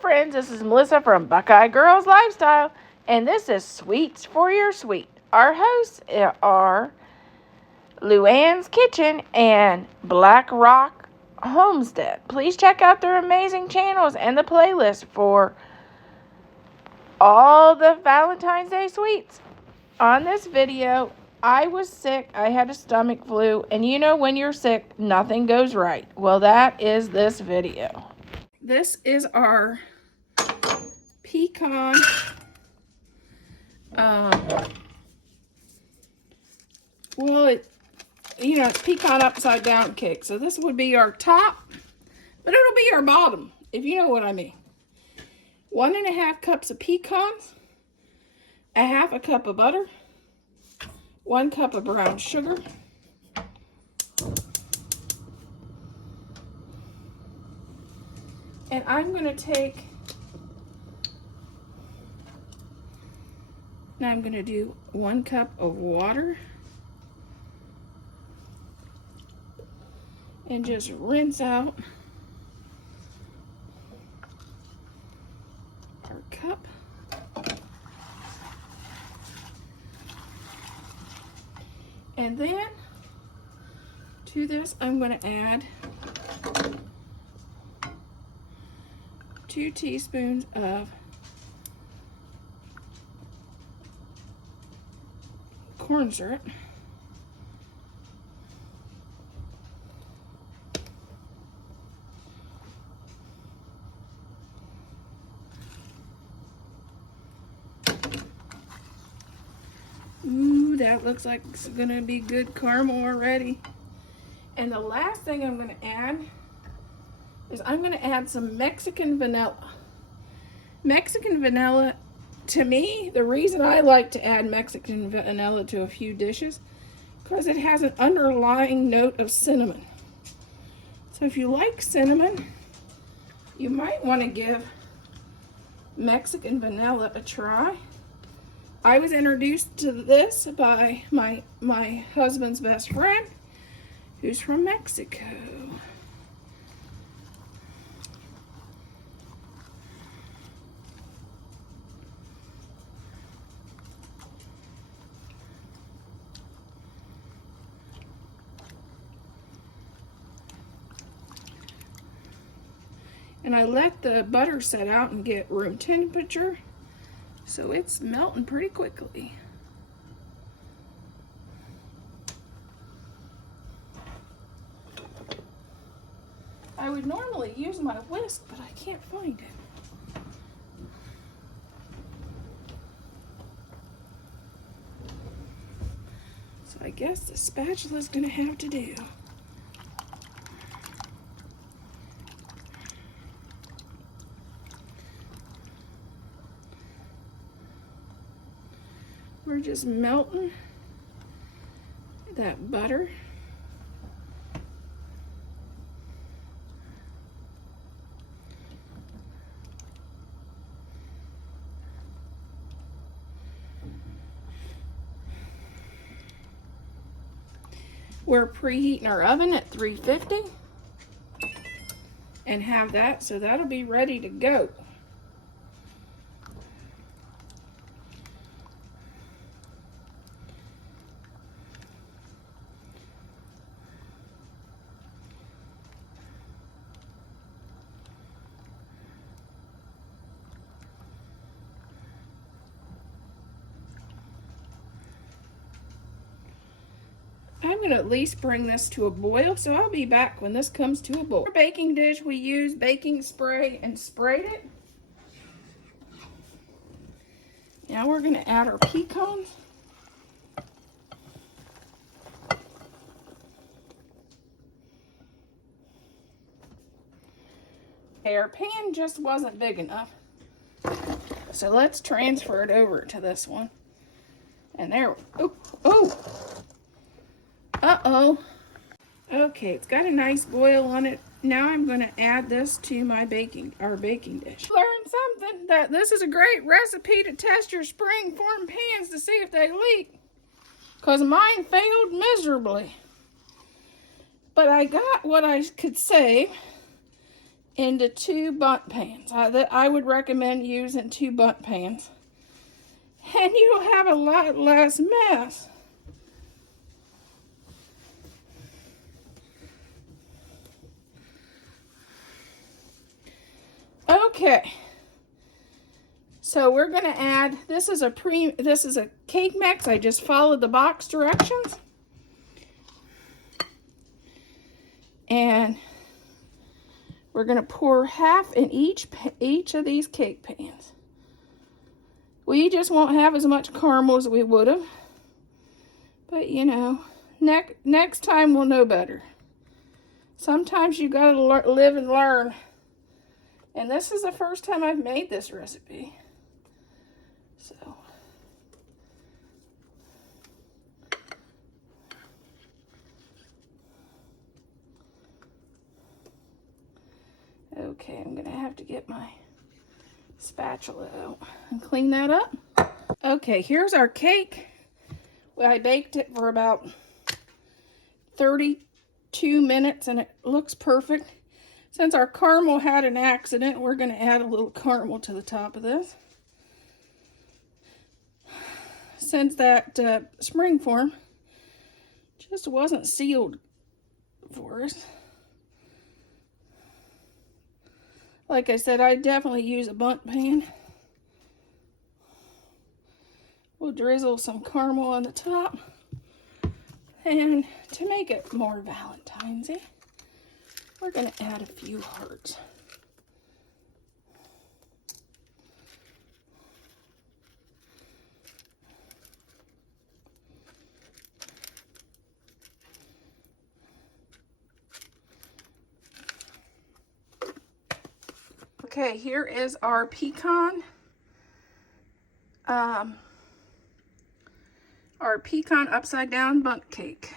friends, this is Melissa from Buckeye Girls Lifestyle, and this is Sweets for Your Sweet. Our hosts are Luann's Kitchen and Black Rock Homestead. Please check out their amazing channels and the playlist for all the Valentine's Day sweets. On this video, I was sick, I had a stomach flu, and you know when you're sick, nothing goes right. Well, that is this video. This is our pecan it's pecan upside down cake. So this would be our top, but it'll be our bottom, if you know what I mean. 1.5 cups of pecans, 1/2 cup of butter, 1 cup of brown sugar, and I'm going to do 1 cup of water and just rinse out our cup. And then to this, I'm going to add 2 teaspoons of corn syrup. Ooh, that looks like it's gonna be good caramel already. And the last thing I'm gonna add is I'm gonna add some Mexican vanilla. Mexican vanilla, to me, the reason I like to add Mexican vanilla to a few dishes, because it has an underlying note of cinnamon. So if you like cinnamon, you might want to give Mexican vanilla a try. I was introduced to this by my husband's best friend, who's from Mexico. And I let the butter set out and get room temperature, so it's melting pretty quickly. I would normally use my whisk, but I can't find it. So I guess the spatula is going to have to do. We're just melting that butter. We're preheating our oven at 350 and have that, so that'll be ready to go. I'm going to at least bring this to a boil, so I'll be back when this comes to a boil. For baking dish, we used baking spray and sprayed it. Now we're going to add our pecans. Okay, our pan just wasn't big enough, so let's transfer it over to this one. And there, uh-oh. Okay, it's got a nice boil on it. Now I'm going to add this to our baking dish. Learned something, that this is a great recipe to test your spring form pans to see if they leak, because mine failed miserably. But I got what I could save into 2 bundt pans. I would recommend using 2 bundt pans. And you'll have a lot less mess. Okay. So we're going to add, this is a cake mix. I just followed the box directions. And we're going to pour half in each of these cake pans. We just won't have as much caramel as we would have. But you know, next time we'll know better. Sometimes you got to live and learn. And this is the first time I've made this recipe. So. Okay, I'm gonna have to get my spatula out and clean that up. Okay, here's our cake. Well, I baked it for about 32 minutes and it looks perfect. Since our caramel had an accident, we're gonna add a little caramel to the top of this. Since that spring form just wasn't sealed for us. Like I said, I definitely use a bundt pan. We'll drizzle some caramel on the top. And to make it more Valentine's-y, we're going to add a few hearts. Okay, here is our pecan upside down bundt cake.